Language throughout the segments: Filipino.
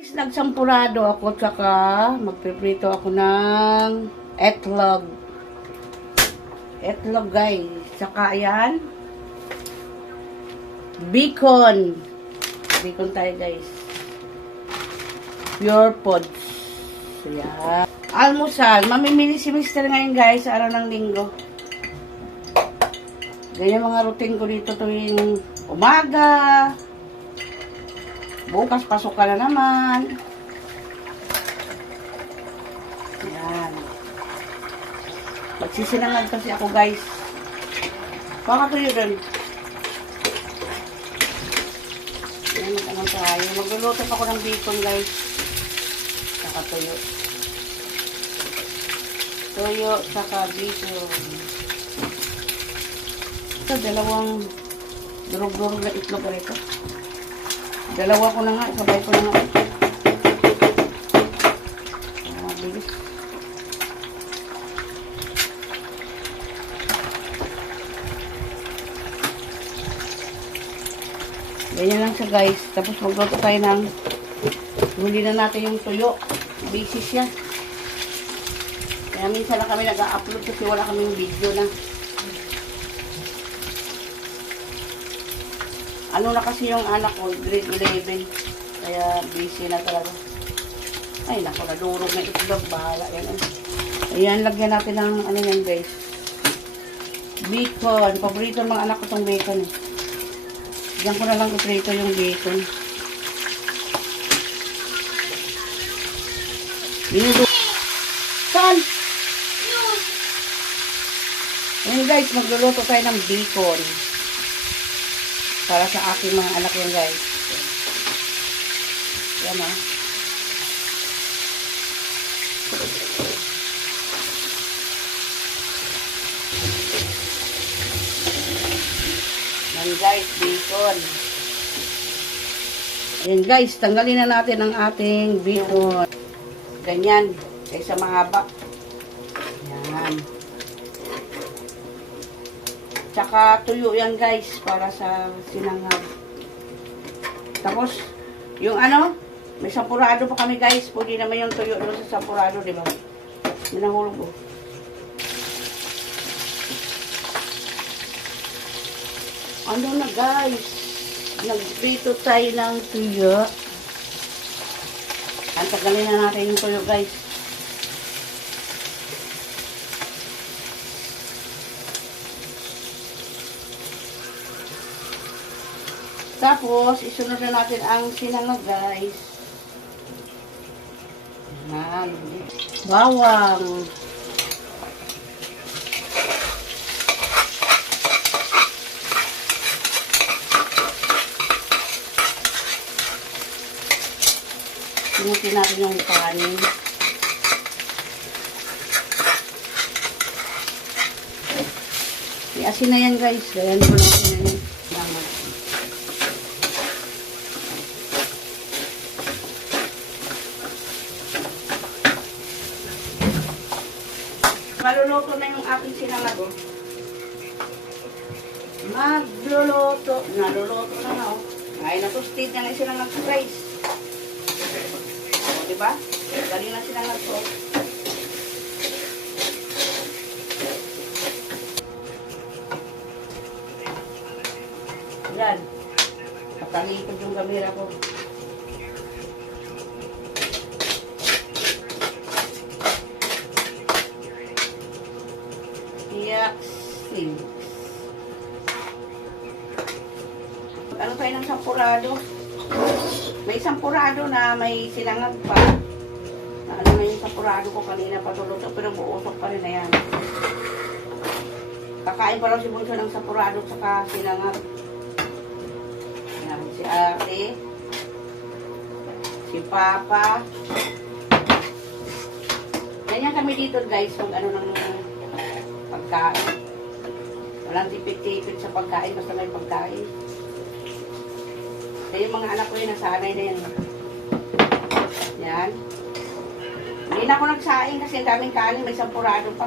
Guys, nagsampurado ako tsaka magpiprito ako ng etlog. Etlog guys. Tsaka ayan. Bacon. Bacon tayo guys. Pure pods. Ayan. Almusal. Mamimili si Mr. ngayon guys sa araw ng linggo. Ganyan mga routine ko dito tuwing umaga. Bukas pasok ka na naman. Yan. Magsisinangag kasi ako guys. Baka kayo rin. Yan, mag-ano tayo. Magluluto pa ako ng bacon guys. Saka tuyo. Tuyo, saka bacon. Ito, dalawang durog-durog na itlog rito. Dalawa ko na nga, sabay ko na nga. Ah, bilis. Ganyan lang siya guys. Tapos magluto tayo ng huli na natin yung tuyo. Busy siya. Kaya minsan na kami nag-upload kasi wala kaming video na. Ano na kasi yung anak ko, grade 11. Kaya busy na talaga. Ay, naku, nadurog na itlog. Bahala yan. eh. Ayan, lagyan natin ng ano yan guys. Bacon. Paborito ng mga anak ko tong bacon. eh. Diyan ko na lang iprito yung bacon. Binudo. Saan? Ayan guys, magluluto tayo ng bacon. Para sa aking mga anak yan guys. Yan ah. Yan guys, bacon. Ayan guys, tanggalin na natin ang ating bacon. Ganyan, kaysa mahaba. Yan. Tsaka tuyo yan guys, para sa sinangag. Tapos, yung ano, may sampurado pa kami guys. Pwede naman yung tuyo doon sa sampurado, di ba? Yan ang hulog oh. Ano na guys? Nagprito tayo ng tuyo. Ang tagalin na natin yung tuyo guys. Tapos, isunod na natin ang sinangag guys. Yan. Bawang. Sinutin natin yung kanin. Iasin na yan guys. Ganyan ko lang asin na yan. Tama. Maluluto na yung aking sinangag oh. Magluluto. Naluluto na nga oh. Ay, natustid na nga yung sinangag ko guys. O, diba? Dali na sinangag ko. Yan. Nakalikod yung kamera ko. Ng sampurado? May sampurado na may sinangag pa. Na ano na yung sampurado ko kanina patuluto pero buusok pa rin na yan. Kakain pa lang si Bunso ng sampurado saka sinangag. Yan, si ate. Si papa. Ganyan kami dito guys, mag ano ng pagkain. Walang tipid-tipid sa pagkain, basta may pagkain. Kaya yung mga anak ko yun, nasanay na yan. Yan. Hindi na ako nagsaing kasi ang daming kanin, may sampurado pa.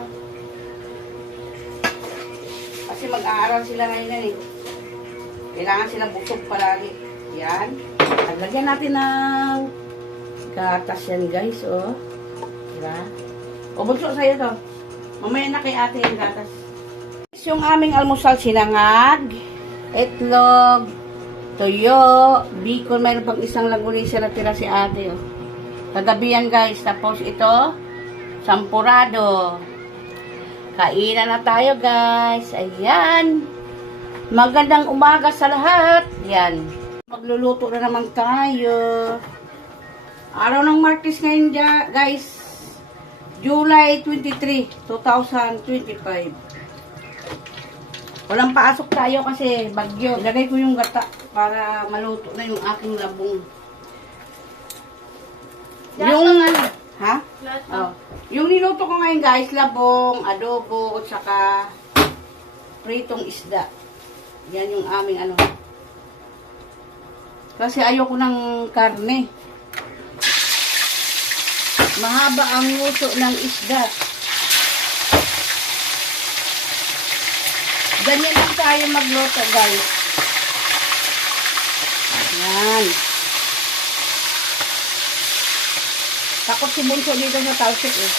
Kasi mag-aaral sila ngayon yan eh. Kailangan sila busog palagi. Yan. Lagyan natin ng Gatas yan guys, oh. Diba? O, bunso sa'yo to. Mamaya na kay ate yung gatas. Yung aming almusal, sinangag, itlog, tuyo, bacon, mayroon pang isang langulisa na tira si ate, oh. Kagabi yan guys. Tapos ito, sampurado. Kainan na tayo guys. Ayan. Magandang umaga sa lahat. Yan. Magluluto na naman tayo. Araw ng Martes ngayon guys. July 23, 2025. Walang paasok tayo kasi bagyo. Ilagay ko yung gata para maluto na yung aking labong. Yung, ha? Oh. Yung niluto ko ngayon guys, labong, adobo, at saka pritong isda. Yan yung aming ano. Kasi ayoko ng karne. Mahaba ang nguso ng isda. Ganyan lang tayo magluto guys. Yan. Takot si Bunso dito sa talsik eh.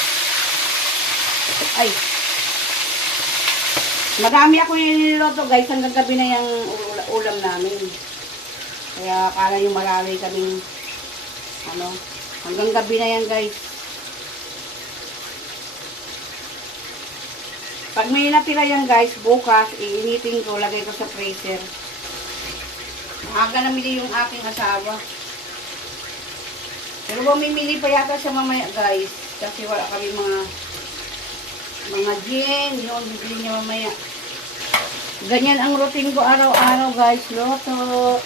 Ay. Marami ako yung niluluto guys. Hanggang gabi na yung ula- ulam namin. Kaya akala yung marami kaming ano. Hanggang gabi na yan guys. Pag may natira yan guys, bukas, iinitin ko, lagay ko sa freezer. Maaga namili yung aking asawa. Pero mamimili pa yata siya mamaya guys. Kasi wala kami mga mga gin. Yun, bibili niya mamaya. Ganyan ang routine ko araw-araw guys. Loto.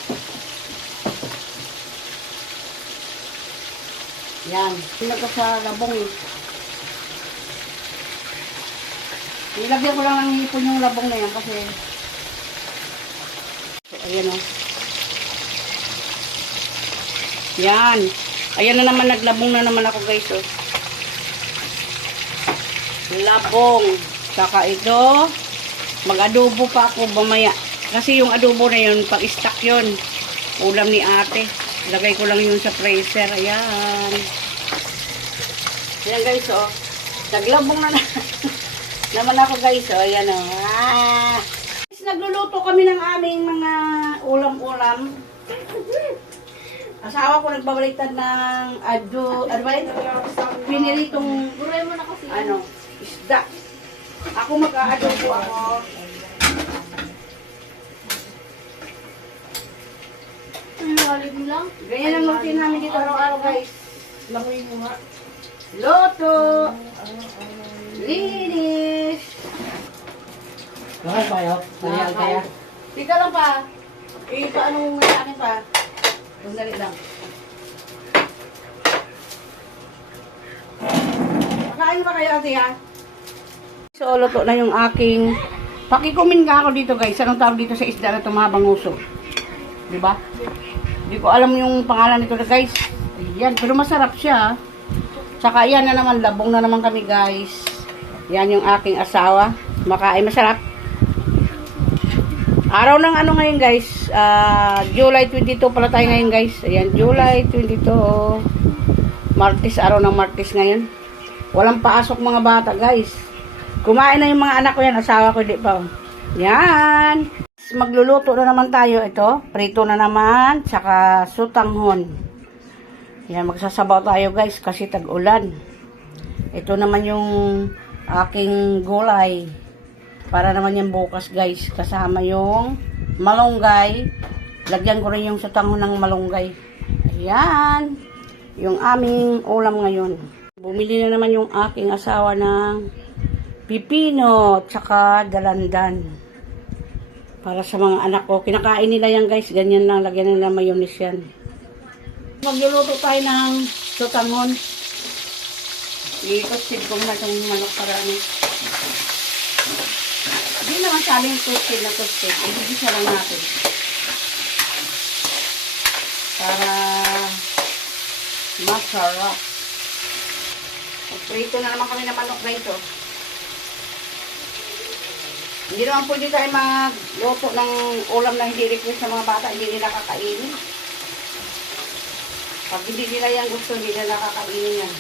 Yan. Ko sa labong eh. Nilagyan ko lang ng hipon yung labong na yan kasi so, ayan o. Yan. Ayan na naman, naglabong na naman ako guys oh. Labong. Saka ito, mag-adobo pa ako mamaya. Kasi yung adobo na yun, pang-stock yun. Ulam ni ate. Lagay ko lang yun sa freezer. Ayan. Ayan guys oh. Naglabong na na. naman ako guys oh. Ayan oh. Ah. Nagluluto kami ng aming mga ulam-ulam. Asawa ko nagbabaliktad ng ado, ano ba yun? Piniritong, Buray mo na kasi. ano, isda. Ako mag-aadobo ako. Halig mo lang? Ganyan ang routine namin dito araw-araw guys. Lamuin mo nga. Loto! Linis! Bakit ba yun? Malihan kaya? Tika lang pa. Eh, paano mo may akin pa? Sandali lang. Makain ba kayo ate ha? So, luto na yung aking... Pakikumin nga ako dito guys. Anong tawag dito sa isda na tumabanguso? Di ba? Hindi ko alam yung pangalan nito guys. Ayan, pero masarap siya. Tsaka yan na naman, labong na naman kami guys. Yan yung aking asawa. Makain masarap. Araw ng ano ngayon guys, ah, July 22 pala tayo ngayon guys. Ayan, July 22. Martes, araw ng Martes ngayon. Walang paasok mga bata guys. Kumain na yung mga anak ko yan, asawa ko di pa. oh. Yan. Magluluto na naman tayo ito. Prito na naman, tsaka sutanghon. Yan, magsasabaw tayo guys kasi tag-ulan. Ito naman yung aking gulay. Para naman yan bukas guys. Kasama yung malunggay. Lagyan ko rin yung sutanghon ng malunggay. Ayan. Yung aming ulam ngayon. Bumili na naman yung aking asawa ng pipino tsaka dalandan. Para sa mga anak ko. Kinakain nila yan guys. Ganyan lang. Lagyan nila mayonnaise yan. Magluluto tayo ng sutanghon. Ikot-sid ko na itong manok para ano. Hindi naman saling toasted na toasted. Ibigisa lang natin. Para masarap. Prito na naman kami ng manok guys oh. Hindi naman pwede tayo magluto ng ulam na hindi request ng mga bata, hindi nila kakainin. Pag hindi nila yan gusto, hindi na nakakainin yan.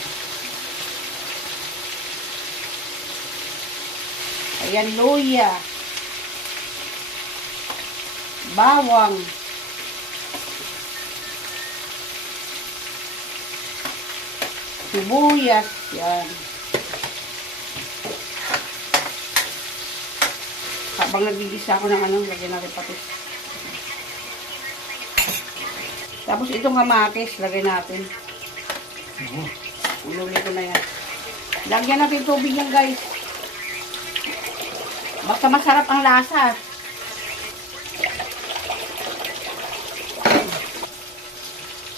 Ayan, luya. Bawang. Sibuyas. Yan. Habang nagigisa ako ng ano, lagyan natin patis. Tapos itong kamatis, lagay natin. Ululi ko na yan. Lagyan natin tubig yan, guys. Basta masarap ang lasa.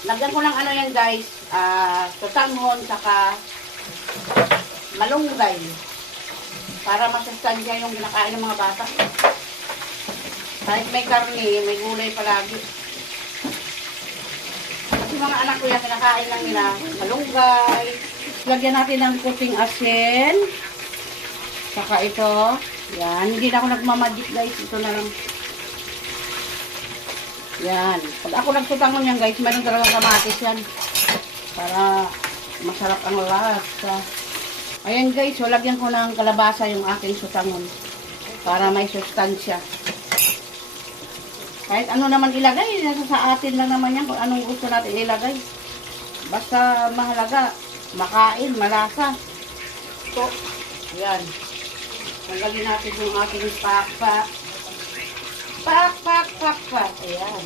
Lagyan ko ng ano yan, guys. Ah, tutanghon, saka malunggay. Para masustansya yung kinakain ng mga bata. Kahit may karne, may gulay palagi. Kasi mga anak ko yan, kinakain lang nila malunggay. Lagyan natin ng kuting asin. Saka ito. Yan. Hindi na ako nagmamagic guys. Ito na lang. Yan. Pag ako nagsutangon yan guys, mayroon talagang kamatis yan. Para masarap ang lasa. Ayan guys, so lagyan ko ng kalabasa yung aking sutangon. Para may sustansya. Kahit ano naman ilagay, nasa sa atin lang naman yan kung anong gusto natin ilagay. Basta mahalaga, makain, malasa. So, yan. Tanggalin natin yung ating pak-pak. Pak-pak-pak-pak. Ayan.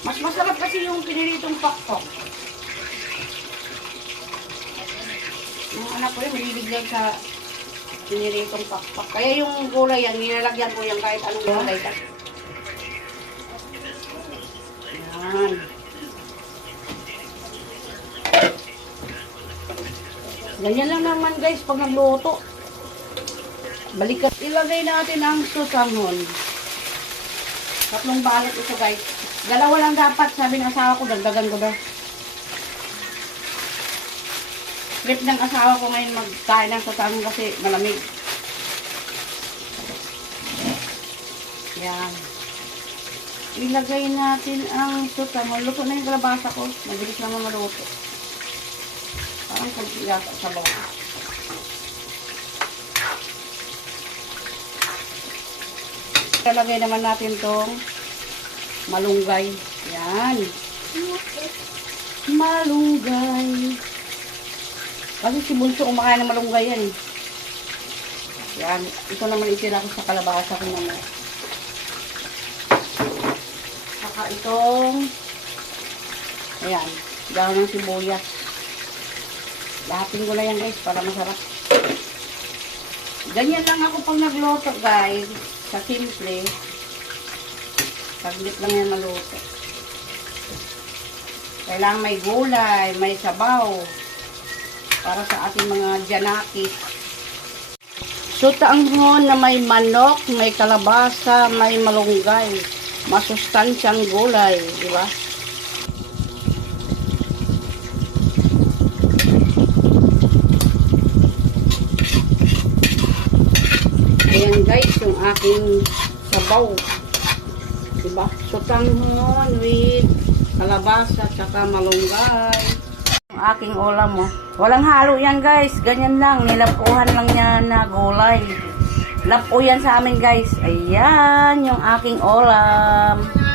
Mas masarap kasi yung piniritong pakpok. Yung anak ko yun, mahilig sa piniritong pakpak. Kaya yung gulay yan, nilalagyan ko yan kahit anong gulay ka. Yan. Ganyan lang naman guys pag nagluto. Balikan. Ilagay natin ang sutangon. Tatlong balot ito guys. Dalawa lang dapat, sabi ng asawa ko, dagdagan ko daw. Trip ng asawa ko ngayon magkain ng sutangon kasi malamig. Yan. Ilagay natin ang sutangon. Luto na yung kalabasa ko. Mabilis naman maluto. Parang kunti sa bawah. Talagay naman natin tong malunggay. Yan. Malunggay. Kasi si Bunso kumakain ng malunggay yan eh. Yan. Ito naman itira ko sa kalabasa ko naman. Saka itong ayan. Dahon ng sibuyas. Lahatin ko na yan guys para masarap. Ganyan lang ako pag nagluto guys. Sa simple. Saglit lang yan maluto. Kailangan may gulay, may sabaw. Para sa ating mga janakis. Sutanghon na may manok, may kalabasa, may malunggay. Masustansyang gulay, di ba? Ayan guys, yung aking sabaw. Diba? Sutanghon with kalabasa tsaka malunggay. Yung aking ulam mo. Walang halo yan guys. Ganyan lang. Nilapuhan lang niya na gulay. Lapo yan sa amin guys. Ayan yung aking ulam.